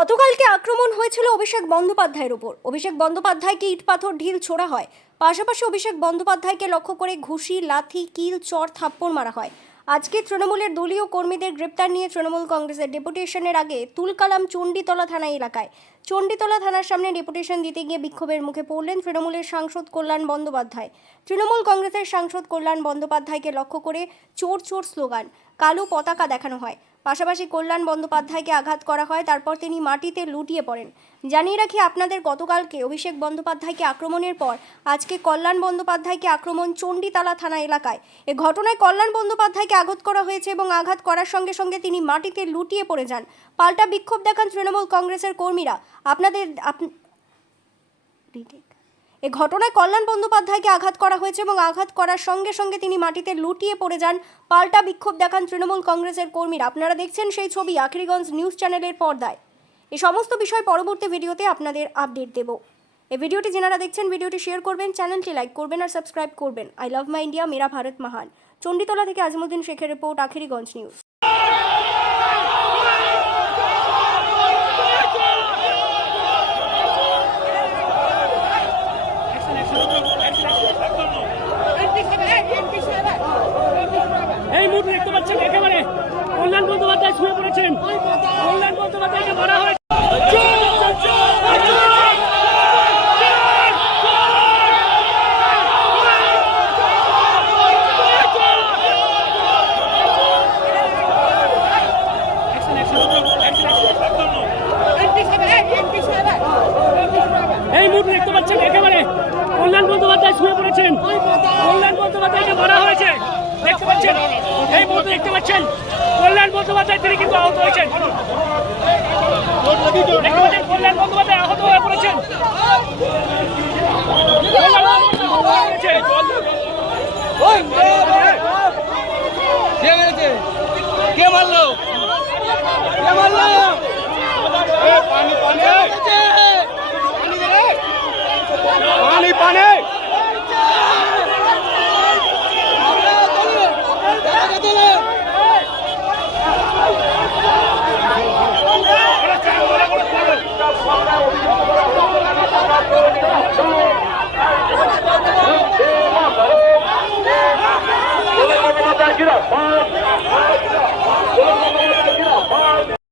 গতকালকে আক্রমণ হয়েছিল অভিষেক বন্দ্যোপাধ্যায়ের উপর। অভিষেক বন্দ্যোপাধ্যায়কে ইট পাথর ঢিল ছোড়া হয়। পাশাপাশি অভিষেক বন্দ্যোপাধ্যায়কে লক্ষ্য করে ঘুষি, লাথি, কিল, চর, থাপ্পড় মারা হয়। আজকে তৃণমূলের দলীয় কর্মীদের গ্রেপ্তার নিয়ে তৃণমূল কংগ্রেসের ডেপুটেশনের আগে তুলকালাম চণ্ডীতলা থানা এলাকায়। চণ্ডীতলা থানার সামনে ডেপুটেশন দিতে গিয়ে বিক্ষোভের মুখে পড়লেন তৃণমূলের সাংসদ কল্যাণ বন্দ্যোপাধ্যায়। তৃণমূল কংগ্রেসের সাংসদ কল্যাণ বন্দ্যোপাধ্যায়কে লক্ষ্য করে চোর চোর স্লোগান, কালো পতাকা দেখানো হয়। পাশাপাশি কল্যাণ বন্দ্যোপাধ্যায়কে আঘাত করা হয়। তারপর তিনি মাটিতে লুটিয়ে পড়েন। জানিয়ে রাখি আপনাদের, গতকালকে অভিষেক বন্দ্যোপাধ্যায়কে আক্রমণের পর আজকে কল্যাণ বন্দ্যোপাধ্যায়কে আক্রমণ চণ্ডীতলা থানা এলাকায়। এ ঘটনায় কল্যাণ বন্দ্যোপাধ্যায়কে আঘাত করা হয়েছে এবং আঘাত করার সঙ্গে সঙ্গে তিনি মাটিতে লুটিয়ে পড়ে যান। পাল্টা বিক্ষোভ দেখান তৃণমূল কংগ্রেসের কর্মীরা। এ ঘটনায় কল্যাণ বন্দ্যোপাধ্যায়কে আঘাত করা হয়েছে এবং আঘাত করার সঙ্গে সঙ্গে তিনি মাটিতে লুটিয়ে পড়ে যান। পাল্টা বিক্ষোভ দেখান তৃণমূল কংগ্রেসের কর্মীরা। আপনারা দেখছেন সেই ছবি আখেরিগঞ্জ নিউজ চ্যানেলের পর্দায়। এই সমস্ত বিষয় পরবর্তী ভিডিওতে আপনাদের আপডেট দেব। এই ভিডিওটি যারা দেখছেন ভিডিওটি শেয়ার করবেন, চ্যানেলটি লাইক করবেন আর সাবস্ক্রাইব করবেন। আই লাভ মাই ইন্ডিয়া, মেরা ভারত মহান। চণ্ডীতলা থেকে আজিমুদ্দিন শেখের রিপোর্ট, আখেরিগঞ্জ নিউজ। এই মুহূর্তে দেখতে পাচ্ছেন একেবারে কল্যাণ বন্দ্যোপাধ্যায় শুয়ে পড়েছেন। কল্যাণ বন্দ্যোপাধ্যায়কে মারা হয়। এই মুহূর্তে দেখতে পাচ্ছেন একেবারে কল্যাণ বন্দ্যোপাধ্যায় শুয়ে পড়েছেন। কল্যাণ বন্দ্যোপাধ্যায়কে মারা হয়েছে। দেখতে পাচ্ছেন এই মুহূর্তে দেখতে পাচ্ছেন কল্যাণ বন্দ্যোপাধ্যায় তিনি কিন্তু আহত হয়েছেন। কল্যাণ বন্দ্যোপাধ্যায় আহত হয়ে পড়েছেন। কে মারলো? কে মারলো? পানি পানি পানি পানি Get up!